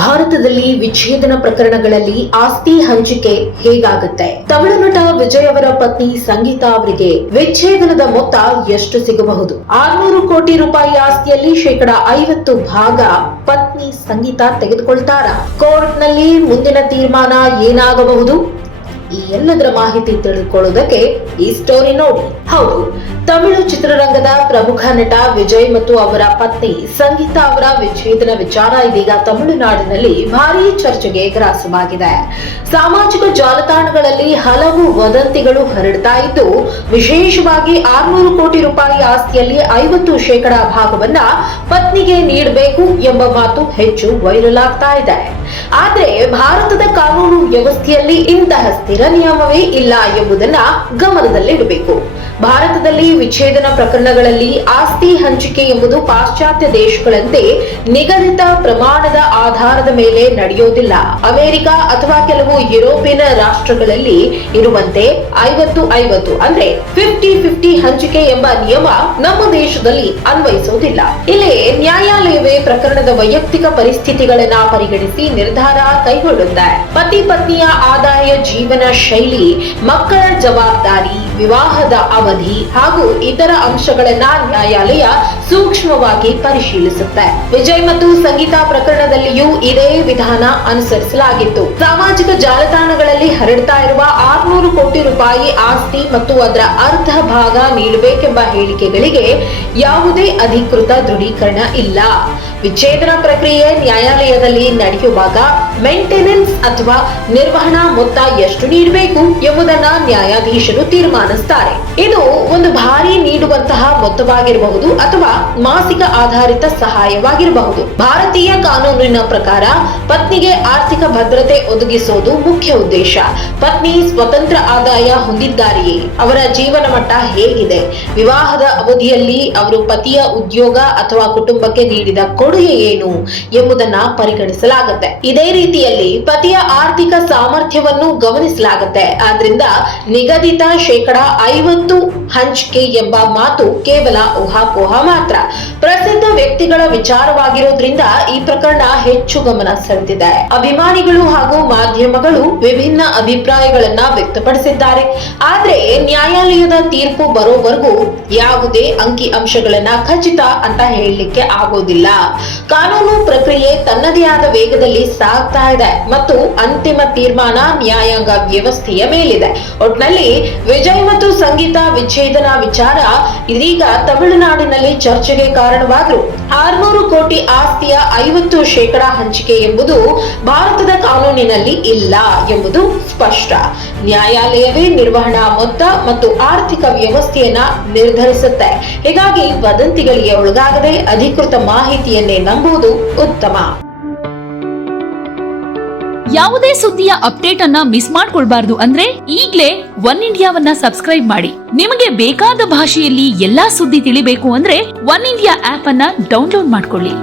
ಭಾರತದಲ್ಲಿ ವಿಚ್ಛೇದನ ಪ್ರಕರಣಗಳಲ್ಲಿ ಆಸ್ತಿ ಹಂಚಿಕೆ ಹೇಗಾಗುತ್ತೆ? ತಮಿಳು ನಟ ವಿಜಯ್ ಅವರ ಪತ್ನಿ ಸಂಗೀತಾ ಅವರಿಗೆ ವಿಚ್ಛೇದನದ ಮೊತ್ತ ಎಷ್ಟು ಸಿಗಬಹುದು? 600 ಕೋಟಿ ರೂಪಾಯಿ ಆಸ್ತಿಯಲ್ಲಿ 50% ಭಾಗ ಪತ್ನಿ ಸಂಗೀತಾ ತೆಗೆದುಕೊಳ್ತಾರಾ? ಕೋರ್ಟ್ನಲ್ಲಿ ಮುಂದಿನ ತೀರ್ಮಾನ ಏನಾಗಬಹುದು? ಈ ಎಲ್ಲದರ ಮಾಹಿತಿ ತಿಳಿದುಕೊಳ್ಳುವುದಕ್ಕೆ ಈ ಸ್ಟೋರಿ ನೋಡಿ. ಹೌದು, ತಮಿಳು ಚಿತ್ರರಂಗದ ಪ್ರಮುಖ ನಟ ವಿಜಯ್ ಮತ್ತು ಅವರ ಪತ್ನಿ ಸಂಗೀತಾ ಅವರ ವಿಚ್ಛೇದನ ವಿಚಾರ ಇದೀಗ ತಮಿಳುನಾಡಿನಲ್ಲಿ ಭಾರೀ ಚರ್ಚೆಗೆ ಗ್ರಾಸವಾಗಿದೆ. ಸಾಮಾಜಿಕ ಜಾಲತಾಣಗಳಲ್ಲಿ ಹಲವು ವದಂತಿಗಳು ಹರಡ್ತಾ ಇದ್ದು, ವಿಶೇಷವಾಗಿ 600 ಕೋಟಿ ರೂಪಾಯಿ ಆಸ್ತಿಯಲ್ಲಿ 50% ಭಾಗವನ್ನ ಪತ್ನಿಗೆ ನೀಡಬೇಕು ಎಂಬ ಮಾತು ಹೆಚ್ಚು ವೈರಲ್ ಆಗ್ತಾ ಇದೆ. ಆದ್ರೆ ಭಾರತದ ಕಾನೂನು ವ್ಯವಸ್ಥೆಯಲ್ಲಿ ಇಂತಹ ಸ್ಥಿರ ನಿಯಮವೇ ಇಲ್ಲ ಎಂಬುದನ್ನ ಗಮನದಲ್ಲಿಡಬೇಕು. ಭಾರತದಲ್ಲಿ ವಿಚ್ಛೇದನ ಪ್ರಕರಣಗಳಲ್ಲಿ ಆಸ್ತಿ ಹಂಚಿಕೆ ಎಂಬುದು ಪಾಶ್ಚಾತ್ಯ ದೇಶಗಳಂತೆ ನಿಗದಿತ ಪ್ರಮಾಣದ ಆಧಾರದ ಮೇಲೆ ನಡೆಯೋದಿಲ್ಲ. ಅಮೆರಿಕ ಅಥವಾ ಕೆಲವು ಯುರೋಪಿಯನ್ ರಾಷ್ಟ್ರಗಳಲ್ಲಿ ಇರುವಂತೆ 50-50 ಅಂದ್ರೆ 50-50 ಹಂಚಿಕೆ ಎಂಬ ನಿಯಮ ನಮ್ಮ ದೇಶದಲ್ಲಿ ಅನ್ವಯಿಸುವುದಿಲ್ಲ. ಇಲ್ಲಿ ನ್ಯಾಯಾಲಯವೇ ಪ್ರಕರಣದ ವೈಯಕ್ತಿಕ ಪರಿಸ್ಥಿತಿಗಳನ್ನ ಪರಿಗಣಿಸಿ ನಿರ್ಧಾರ ಕೈಗೊಳ್ಳುತ್ತೆ. ಪತಿ ಪತ್ನಿಯ ಆದಾಯ, ಜೀವನ ಶೈಲಿ, ಮಕ್ಕಳ ಜವಾಬ್ದಾರಿ, ವಿವಾಹದ ಅವಧಿ ಹಾಗೂ ಇತರ ಅಂಶಗಳನ್ನ ನ್ಯಾಯಾಲಯ ಸೂಕ್ಷ್ಮವಾಗಿ ಪರಿಶೀಲಿಸುತ್ತೆ. ವಿಜಯ್ ಮತ್ತು ಸಂಗೀತಾ ಪ್ರಕರಣದಲ್ಲಿಯೂ ಇದೇ ವಿಧಾನ ಅನುಸರಿಸಲಾಗಿತ್ತು. ಸಾಮಾಜಿಕ ಜಾಲತಾಣಗಳಲ್ಲಿ ಹರಡ್ತಾ ಇರುವ 600 ಕೋಟಿ ರೂಪಾಯಿ ಆಸ್ತಿ ಮತ್ತು ಅದರ ಅರ್ಧ ಭಾಗ ನೀಡಬೇಕೆಂಬ ಹೇಳಿಕೆಗಳಿಗೆ ಯಾವುದೇ ಅಧಿಕೃತ ದೃಢೀಕರಣ ಇಲ್ಲ. ವಿಚ್ಛೇದನ ಪ್ರಕ್ರಿಯೆ ನ್ಯಾಯಾಲಯದಲ್ಲಿ ನಡೆಯುವಾಗ ಮೇಂಟೆನೆನ್ಸ್ ಅಥವಾ ನಿರ್ವಹಣಾ ಮೊತ್ತ ಎಷ್ಟು ನೀಡಬೇಕು ಎಂಬುದನ್ನ ನ್ಯಾಯಾಧೀಶರು ತೀರ್ಮಾನಿಸುತ್ತಾರೆ. ಇದು ಒಂದು ಬಾರಿ ನೀಡುವಂತಹ ಮೊತ್ತವಾಗಿರಬಹುದು ಅಥವಾ ಮಾಸಿಕ ಆಧಾರಿತ ಸಹಾಯವಾಗಿರಬಹುದು. ಭಾರತೀಯ ಕಾನೂನಿನ ಪ್ರಕಾರ ಪತ್ನಿಗೆ ಆರ್ಥಿಕ ಭದ್ರತೆ ಒದಗಿಸುವುದು ಮುಖ್ಯ ಉದ್ದೇಶ. ಪತ್ನಿ ಸ್ವತಂತ್ರ ಆದಾಯ ಹೊಂದಿದ್ದಾರೆಯೇ? ಅವರ ಜೀವನ ಮಟ್ಟ ಹೇಗಿದೆ? ವಿವಾಹದ ಅವಧಿಯಲ್ಲಿ ಅವರು ಪತಿಯ ಉದ್ಯೋಗ ಅಥವಾ ಕುಟುಂಬಕ್ಕೆ ನೀಡಿದ ಕೊಡುಗೆ ಏನು ಎಂಬುದನ್ನ ಪರಿಗಣಿಸಲಾಗುತ್ತೆ. ಇದೇ ರೀತಿಯಲ್ಲಿ ಪತಿಯ ಆರ್ಥಿಕ ಸಾಮರ್ಥ್ಯವನ್ನು ಗಮನಿಸಲಾಗುತ್ತೆ. ಆದ್ರಿಂದ ನಿಗದಿತ 50% ಹಂಚಿಕೆ ಎಂಬ ಮಾತು ಕೇವಲ ಊಹಾಪೋಹ ಮಾತ್ರ. ಪ್ರಸಿದ್ಧ ವ್ಯಕ್ತಿಗಳ ವಿಚಾರವಾಗಿರೋದ್ರಿಂದ ಈ ಪ್ರಕರಣ ಹೆಚ್ಚು ಗಮನ ಸೆಳೆದಿದೆ. ಅಭಿಮಾನಿಗಳು ಹಾಗೂ ಮಾಧ್ಯಮಗಳು ವಿಭಿನ್ನ ಅಭಿಪ್ರಾಯಗಳನ್ನ ವ್ಯಕ್ತಪಡಿಸಿದ್ದಾರೆ. ಆದ್ರೆ ನ್ಯಾಯಾಲಯದ ತೀರ್ಪು ಬರೋವರೆಗೂ ಯಾವುದೇ ಅಂಕಿ ಅಂಶಗಳನ್ನ ಖಚಿತ ಅಂತ ಹೇಳಲಿಕ್ಕೆ ಆಗೋದಿಲ್ಲ. ಕಾನೂನು ಪ್ರಕ್ರಿಯೆ ತನ್ನದೇ ಆದ ವೇಗದಲ್ಲಿ ಸಾಗ್ತಾ ಇದೆ ಮತ್ತು ಅಂತಿಮ ತೀರ್ಮಾನ ನ್ಯಾಯಾಂಗ ವ್ಯವಸ್ಥೆಯ ಮೇಲಿದೆ. ಒಟ್ನಲ್ಲಿ ವಿಜಯ್ ಮತ್ತು ಸಂಗೀತಾ ವಿಚ್ಛೇದನ ವಿಚಾರ ಇದೀಗ ತಮಿಳುನಾಡಿನಲ್ಲಿ ಚರ್ಚೆಗೆ ಕಾರಣವಾದ್ರು. 600 ಕೋಟಿ ಆಸ್ತಿಯ 50% ಹಂಚಿಕೆ ಎಂಬುದು ಭಾರತದ ಕಾನೂನಿನಲ್ಲಿ ಇಲ್ಲ ಎಂಬುದು ಸ್ಪಷ್ಟ. ನ್ಯಾಯಾಲಯವೇ ನಿರ್ವಹಣಾ ಮೊತ್ತ ಮತ್ತು ಆರ್ಥಿಕ ವ್ಯವಸ್ಥೆಯನ್ನ ನಿರ್ಧರಿಸುತ್ತೆ. ಹೀಗಾಗಿ ವದಂತಿಗಳಿಗೆ ಒಳಗಾಗದೆ ಅಧಿಕೃತ ಮಾಹಿತಿಯನ್ನೇ ನಂಬುವುದು ಉತ್ತಮ. ಯಾವುದೇ ಸುದ್ದಿಯ ಅಪ್ಡೇಟ್ ಅನ್ನ ಮಿಸ್ ಮಾಡ್ಕೊಳ್ಬಾರ್ದು ಅಂದ್ರೆ ಈಗ್ಲೇ ಒನ್ ಇಂಡಿಯಾವನ್ನ ಸಬ್ಸ್ಕ್ರೈಬ್ ಮಾಡಿ. ನಿಮಗೆ ಬೇಕಾದ ಭಾಷೆಯಲ್ಲಿ ಎಲ್ಲಾ ಸುದ್ದಿ ತಿಳಿಬೇಕು ಅಂದ್ರೆ ಒನ್ ಇಂಡಿಯಾ ಆಪ್ ಅನ್ನ ಡೌನ್ಲೋಡ್ ಮಾಡ್ಕೊಳ್ಳಿ.